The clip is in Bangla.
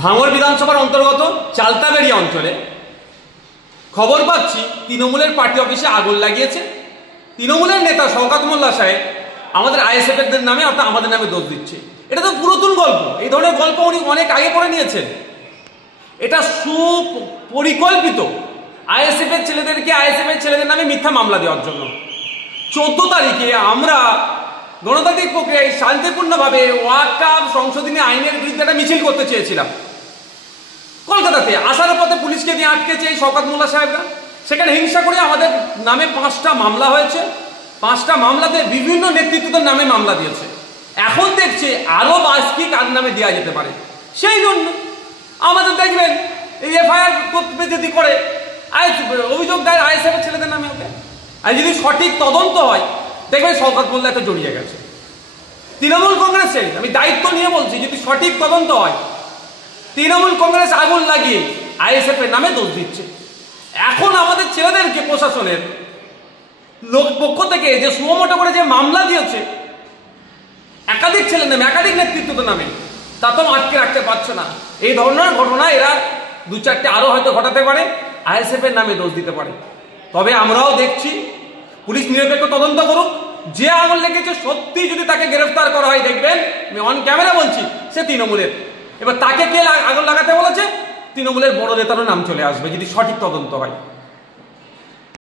ভাঙড় বিধানসভার অন্তর্গত চালতাবেড়িয়া অঞ্চলে খবর পাচ্ছি তৃণমূলের পার্টি অফিসে আগুন লাগিয়েছে। তৃণমূলের নেতা শওকত মোল্লা সাহেব আমাদের আইএসএফের নামে অর্থাৎ আমাদের নামে দোষ দিচ্ছে। এটা তো পুরাতন গল্প, এই ধরনের গল্প উনি অনেক আগে করে নিয়েছেন। এটা সুপরিকল্পিত আইএসএফের ছেলেদের নামে মিথ্যা মামলা দেওয়ার জন্য। 14 তারিখে আমরা গণতান্ত্রিক প্রক্রিয়ায় শান্তিপূর্ণভাবে ওয়াকফ সংশোধনী আইনের বিরুদ্ধে একটা মিছিল করতে চেয়েছিলাম কলকাতাতে। আসার পথে পুলিশকে দিয়ে আটকেছে এই শওকত মোল্লা সাহেবরা। সেখানে হিংসা করে আমাদের নামে 5টা মামলা হয়েছে। 5টা মামলাতে বিভিন্ন নেতৃত্বদের নামে মামলা দিয়েছে। এখন দেখছে আরো বাকি কার নামে দেওয়া যেতে পারে। সেই জন্য আমাদের দেখবেন এই এফআইআর করতে যদি করে অভিযোগ দেয় আইএসএফের ছেলেদের নামে ওকে। আর যদি সঠিক তদন্ত হয় দেখবেন শওকত মোল্লা এতে জড়িয়ে গেছে। তৃণমূল কংগ্রেসের আমি দায়িত্ব নিয়ে বলছি, যদি সঠিক তদন্ত হয় তৃণমূল কংগ্রেস আগুন লাগিয়ে আইএসএফের নামে দোষ দিচ্ছে। এখন আমাদের ছেলেদেরকে প্রশাসনের পক্ষ থেকে যে সুমোটো করে যে মামলা দিয়েছে একাধিক ছেলের নামে একাধিক নেতৃত্বদের নামে, তা তো আটকে রাখতে পারছে না। এই ধরনের ঘটনা এরা 2-4টে আরো হয়তো ঘটাতে পারে, আইএসএফের নামে দোষ দিতে পারে। তবে আমরাও দেখছি পুলিশ নিরপেক্ষ তদন্ত করুক। যে আগুন লেগেছে সত্যি যদি তাকে গ্রেফতার করা হয় দেখবেন, আমি অন ক্যামেরা বলছি, সে তৃণমূলের। এবার তাকে কে আগুন লাগাতে বলেছে তৃণমূলের বড় নেতারও নাম চলে আসবে যদি সঠিক তদন্ত হয়।